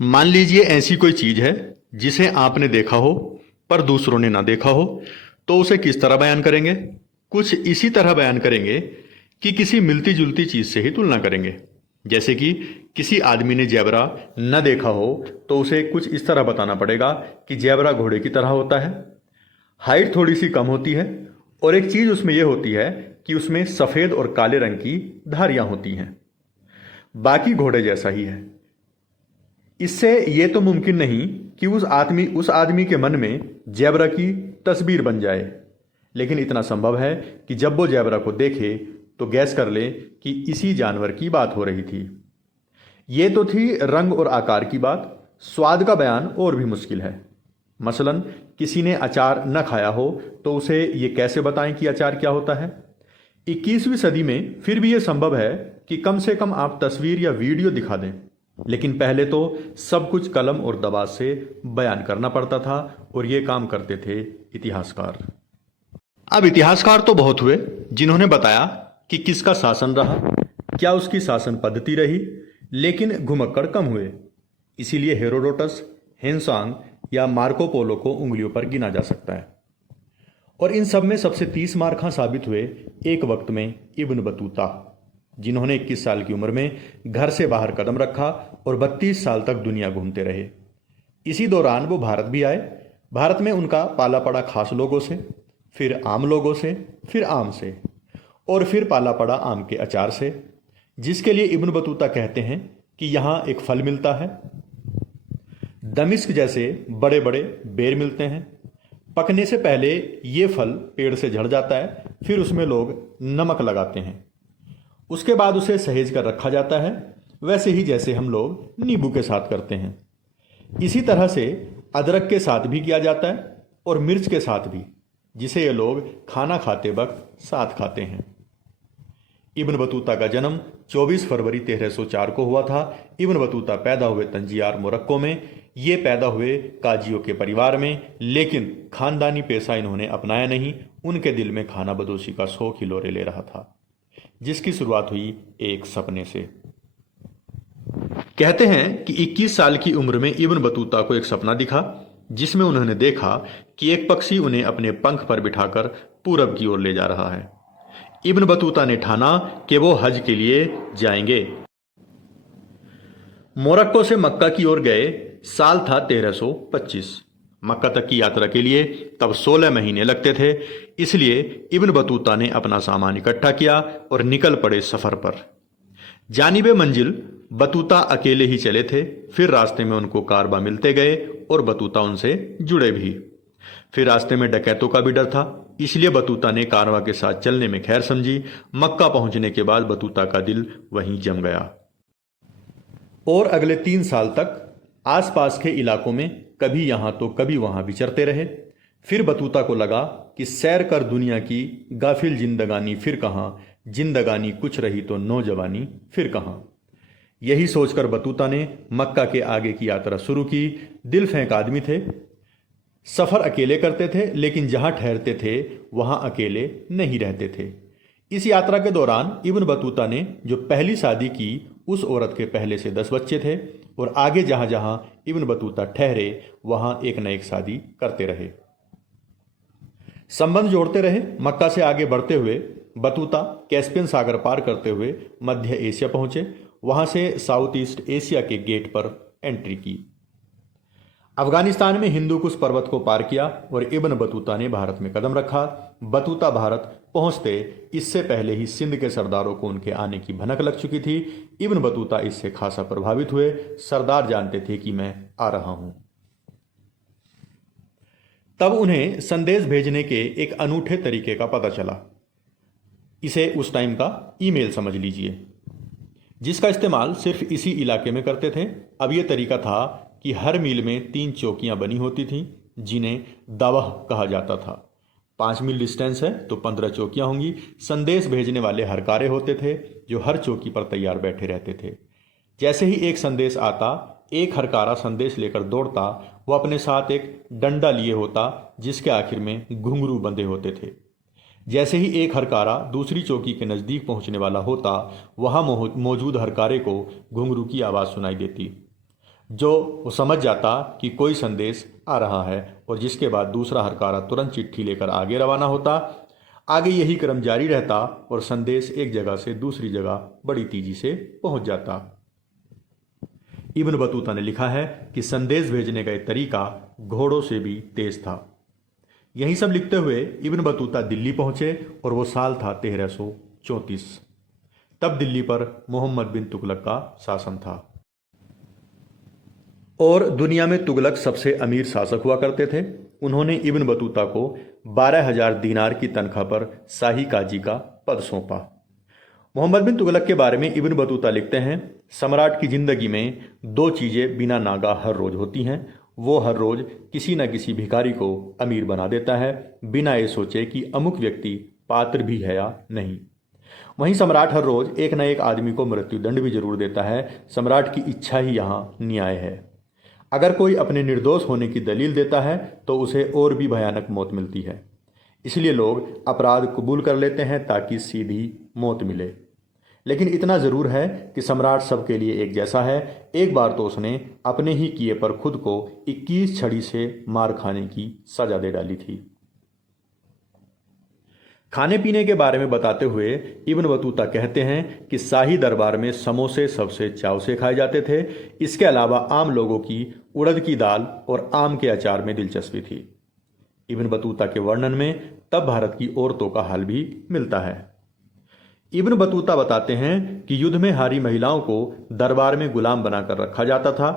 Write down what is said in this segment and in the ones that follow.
मान लीजिए ऐसी कोई चीज है जिसे आपने देखा हो पर दूसरों ने ना देखा हो, तो उसे किस तरह बयान करेंगे? कुछ इसी तरह बयान करेंगे कि किसी मिलती जुलती चीज से ही तुलना करेंगे। जैसे कि किसी आदमी ने जेबरा न देखा हो तो उसे कुछ इस तरह बताना पड़ेगा कि जेबरा घोड़े की तरह होता है, हाइट थोड़ी सी कम होती है, और एक चीज उसमें यह होती है कि उसमें सफेद और काले रंग की धारियां होती हैं। बाकी घोड़े जैसा ही है। इससे यह तो मुमकिन नहीं कि उस आदमी के मन में जेबरा की तस्वीर बन जाए, लेकिन इतना संभव है कि जब वो जेबरा को देखे तो गैस कर ले कि इसी जानवर की बात हो रही थी। ये तो थी रंग और आकार की बात। स्वाद का बयान और भी मुश्किल है। मसलन किसी ने अचार न खाया हो तो उसे ये कैसे बताएं कि अचार क्या होता है? 21वीं सदी में फिर भी ये संभव है कि कम से कम आप तस्वीर या वीडियो दिखा दें, लेकिन पहले तो सब कुछ कलम और दबाव से बयान करना पड़ता था, और ये काम करते थे इतिहासकार। अब इतिहासकार तो बहुत हुए जिन्होंने बताया कि किसका शासन रहा, क्या उसकी शासन पद्धति रही, लेकिन घुमक्कड़ कम हुए। इसीलिए हेरोडोटस, हेनसांग या मार्को पोलो को उंगलियों पर गिना जा सकता है। और इन सब में सबसे 30 मार्खा साबित हुए एक वक्त में इब्न बतूता, जिन्होंने 21 साल की उम्र में घर से बाहर कदम रखा और 32 साल तक दुनिया घूमते रहे। इसी दौरान वो भारत भी आए। भारत में उनका पाला पड़ा खास लोगों से, फिर आम लोगों से, फिर आम से, और फिर पाला पड़ा आम के अचार से, जिसके लिए इब्न बतूता कहते हैं कि यहाँ एक फल मिलता है। दमिश्क जैसे बड़े बड़े बेर मिलते हैं। पकने से पहले ये फल पेड़ से झड़ जाता है, फिर उसमें लोग नमक लगाते हैं। उसके बाद उसे सहेज कर रखा जाता है, वैसे ही जैसे हम लोग नींबू के साथ करते हैं। इसी तरह से अदरक के साथ भी किया जाता है, और मिर्च के साथ भी, जिसे ये लोग खाना खाते वक्त साथ खाते हैं। इब्न बतूता का जन्म 24 फरवरी 1304 को हुआ था। इब्न बतूता पैदा हुए तंजियार, मोरक्को में। ये पैदा हुए काजियों के परिवार में, लेकिन खानदानी पेशा इन्होंने अपनाया नहीं। उनके दिल में खाना बदोशी का शौक ही लोरे ले रहा था, जिसकी शुरुआत हुई एक सपने से। कहते हैं कि 21 साल की उम्र में इब्न बतूता को एक सपना दिखा, जिसमें उन्होंने देखा कि एक पक्षी उन्हें अपने पंख पर बिठाकर पूरब की ओर ले जा रहा है। इब्न बतूता ने ठाना कि वो हज के लिए जाएंगे। मोरक्को से मक्का की ओर गए। साल था 1325। मक्का तक की यात्रा के लिए तब 16 महीने लगते थे। इसलिए इब्न बतूता ने अपना सामान इकट्ठा किया और निकल पड़े सफर पर। जानिबे मंजिल बतूता अकेले ही चले थे। फिर रास्ते में उनको कारवा मिलते गए और बतूता उनसे जुड़े भी। फिर रास्ते में डकैतों का भी डर था, इसलिए बतूता ने कारवा के साथ चलने में खैर समझी। मक्का पहुंचने के बाद बतूता का दिल वहीं जम गया, और अगले 3 साल तक आसपास के इलाकों में कभी यहां तो कभी वहां विचरते रहे। फिर बतूता को लगा कि सैर कर दुनिया की गाफिल जिंदगानी फिर कहां, जिंदगानी कुछ रही तो नौजवानी फिर कहां। यही सोचकर बतूता ने मक्का के आगे की यात्रा शुरू की। दिल फेंक आदमी थे, सफर अकेले करते थे, लेकिन जहां ठहरते थे वहां अकेले नहीं रहते थे। इस यात्रा के दौरान इब्न बतूता ने जो पहली शादी की, उस औरत के पहले से 10 बच्चे थे, और आगे जहां जहां इब्न बतूता ठहरे वहां एक न एक शादी करते रहे। संबंध जोड़ते रहे। मक्का से आगे बढ़ते हुए बतूता कैस्पियन सागर पार करते हुए मध्य एशिया पहुंचे। वहां से साउथ ईस्ट एशिया के गेट पर एंट्री की। अफगानिस्तान में हिंदुकुश पर्वत को पार किया और इब्न बतूता ने भारत में कदम रखा। बतूता भारत पहुंचते इससे पहले ही सिंध के सरदारों को उनके आने की भनक लग चुकी थी। इब्न बतूता इससे खासा प्रभावित हुए। सरदार जानते थे कि मैं आ रहा हूं। तब उन्हें संदेश भेजने के एक अनूठे तरीके का पता चला। इसे उस टाइम का ईमेल समझ लीजिए, जिसका इस्तेमाल सिर्फ इसी इलाके में करते थे। अब यह तरीका था कि हर मील में 3 चौकियां बनी होती थीं, जिन्हें दावह कहा जाता था। 5 मील डिस्टेंस है तो 15 चौकियां होंगी। संदेश भेजने वाले हरकारे होते थे, जो हर चौकी पर तैयार बैठे रहते थे। जैसे ही एक संदेश आता, एक हरकारा संदेश लेकर दौड़ता। वह अपने साथ एक डंडा लिए होता, जिसके आखिर में घुंघरू बंधे होते थे। जैसे ही एक हरकारा दूसरी चौकी के नज़दीक पहुंचने वाला होता, वहां मौजूद हरकारे को घुंघरू की आवाज़ सुनाई देती। जो वो समझ जाता कि कोई संदेश आ रहा है और जिसके बाद दूसरा हरकारा तुरंत चिट्ठी लेकर आगे रवाना होता। आगे यही क्रम जारी रहता और संदेश एक जगह से दूसरी जगह बड़ी तेजी से पहुंच जाता। इब्न बतूता ने लिखा है कि संदेश भेजने का तरीका घोड़ों से भी तेज था। यही सब लिखते हुए इब्न बतूता दिल्ली पहुंचे और वो साल था 1334। तब दिल्ली पर मोहम्मद बिन तुगलक का शासन था और दुनिया में तुगलक सबसे अमीर शासक हुआ करते थे। उन्होंने इब्न बतूता को 12,000 दीनार की तनख्वाह पर शाही काजी का पद सौंपा। मोहम्मद बिन तुगलक के बारे में इब्न बतूता लिखते हैं, सम्राट की जिंदगी में दो चीजें बिना नागा हर रोज होती हैं। वो हर रोज किसी न किसी भिखारी को अमीर बना देता है, बिना ये सोचे कि अमुक व्यक्ति पात्र भी है या नहीं। वहीं सम्राट हर रोज एक न एक आदमी को मृत्युदंड भी जरूर देता है। सम्राट की इच्छा ही यहाँ न्याय है। अगर कोई अपने निर्दोष होने की दलील देता है तो उसे और भी भयानक मौत मिलती है। इसलिए लोग अपराध कबूल कर लेते हैं ताकि सीधी मौत मिले। लेकिन इतना ज़रूर है कि सम्राट सबके लिए एक जैसा है। एक बार तो उसने अपने ही किए पर खुद को 21 छड़ी से मार खाने की सजा दे डाली थी। खाने पीने के बारे में बताते हुए इब्न बतूता कहते हैं कि शाही दरबार में समोसे सबसे चाव से खाए जाते थे। इसके अलावा आम लोगों की उड़द की दाल और आम के अचार में दिलचस्पी थी। इब्न बतूता के वर्णन में तब भारत की औरतों का हाल भी मिलता है। इब्न बतूता बताते हैं कि युद्ध में हारी महिलाओं को दरबार में गुलाम बनाकर रखा जाता था।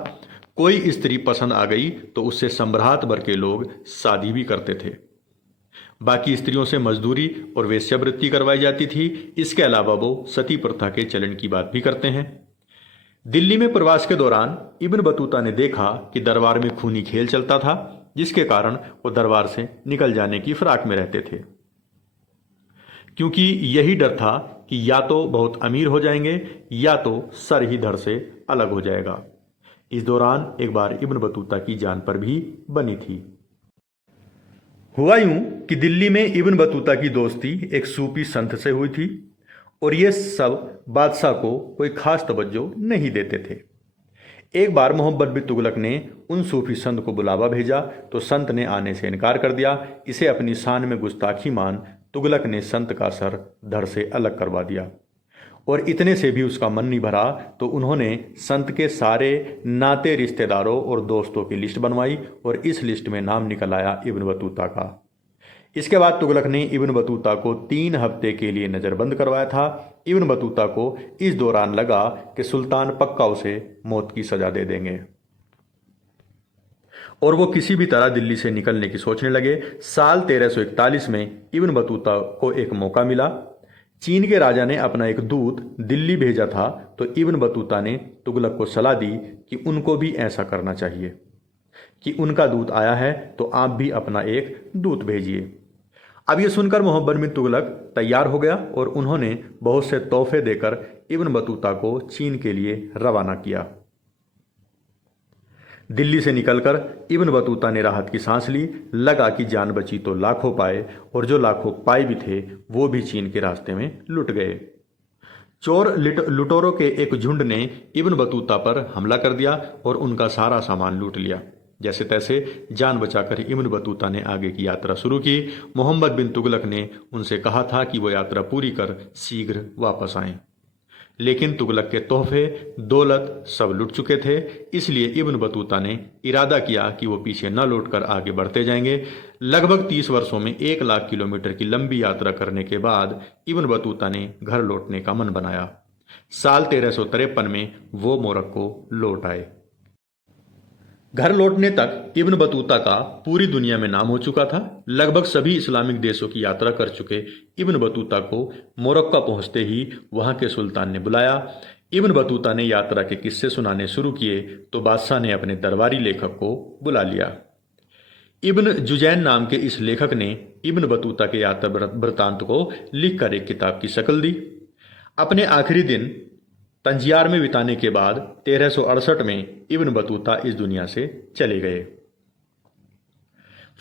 कोई स्त्री पसंद आ गई तो उससे सम्राट भर के लोग शादी भी करते थे। बाकी स्त्रियों से मजदूरी और वेश्यावृत्ति करवाई जाती थी। इसके अलावा वो सती प्रथा के चलन की बात भी करते हैं। दिल्ली में प्रवास के दौरान इब्न बतूता ने देखा कि दरबार में खूनी खेल चलता था, जिसके कारण वो दरबार से निकल जाने की फिराक में रहते थे, क्योंकि यही डर था कि या तो बहुत अमीर हो जाएंगे या तो सर ही धड़ से अलग हो जाएगा। इस दौरान एक बार इब्न बतूता की जान पर भी बनी थी। हुआ यूं कि दिल्ली में इब्न बतूता की दोस्ती एक सूफी संत से हुई थी और ये सब बादशाह को कोई खास तवज्जो नहीं देते थे। एक बार मोहम्मद बिन तुगलक ने उन सूफी संत को बुलावा भेजा तो संत ने आने से इनकार कर दिया। इसे अपनी शान में गुस्ताखी मान तुगलक ने संत का सर धड़ से अलग करवा दिया और इतने से भी उसका मन नहीं भरा तो उन्होंने संत के सारे नाते रिश्तेदारों और दोस्तों की लिस्ट बनवाई और इस लिस्ट में नाम निकल आया इब्न बतूता का। इसके बाद तुगलक ने इब्न बतूता को 3 हफ्ते के लिए नज़रबंद करवाया था। इब्न बतूता को इस दौरान लगा कि सुल्तान पक्का उसे मौत की सजा दे देंगे और वो किसी भी तरह दिल्ली से निकलने की सोचने लगे। साल 1341 में इब्न बतूता को एक मौका मिला। चीन के राजा ने अपना एक दूत दिल्ली भेजा था तो इब्न बतूता ने तुगलक को सलाह दी कि उनको भी ऐसा करना चाहिए कि उनका दूत आया है तो आप भी अपना एक दूत भेजिए। अब ये सुनकर मोहम्मद बिन तुगलक तैयार हो गया और उन्होंने बहुत से तोहफे देकर इब्न बतूता को चीन के लिए रवाना किया। दिल्ली से निकलकर इब्न बतूता ने राहत की सांस ली। लगा कि जान बची तो लाखों पाए और जो लाखों पाए भी थे वो भी चीन के रास्ते में लुट गए। चोर लुटेरों के एक झुंड ने इब्न बतूता पर हमला कर दिया और उनका सारा सामान लूट लिया। जैसे तैसे जान बचाकर इब्न बतूता ने आगे की यात्रा शुरू की। मोहम्मद बिन तुगलक ने उनसे कहा था कि वो यात्रा पूरी कर शीघ्र वापस आएं, लेकिन तुगलक के तोहफे दौलत सब लुट चुके थे। इसलिए इब्न बतूता ने इरादा किया कि वो पीछे न लौटकर आगे बढ़ते जाएंगे। लगभग 30 वर्षों में 1 लाख किलोमीटर की लंबी यात्रा करने के बाद इब्न बतूता ने घर लौटने का मन बनाया। साल 1353 में वो मोरक्को लौट आए। घर लौटने तक इब्न बतूता का पूरी दुनिया में नाम हो चुका था। लगभग सभी इस्लामिक देशों की यात्रा कर चुके इब्न बतूता को मोरक्को पहुंचते ही वहां के सुल्तान ने बुलाया। इब्न बतूता ने यात्रा के किस्से सुनाने शुरू किए तो बादशाह ने अपने दरबारी लेखक को बुला लिया। इब्न जुजैन नाम के इस लेखक ने इब्न बतूता के यात्रा वृत्तांत को लिखकर एक किताब की शक्ल दी। अपने आखिरी दिन तंजियार में बिताने के बाद 1368 में इब्न बतूता इस दुनिया से चले गए।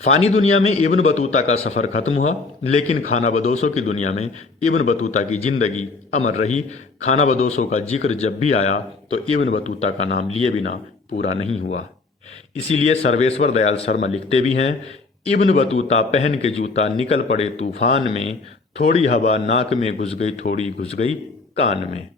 फानी दुनिया में इब्न बतूता का सफर खत्म हुआ, लेकिन खानाबदोशों की दुनिया में इब्न बतूता की जिंदगी अमर रही। खानाबदोशों का जिक्र जब भी आया तो इब्न बतूता का नाम लिए बिना पूरा नहीं हुआ। इसीलिए सर्वेश्वर दयाल शर्मा लिखते भी हैं, इब्न बतूता पहन के जूता निकल पड़े तूफान में, थोड़ी हवा नाक में घुस गई, थोड़ी घुस गई कान में।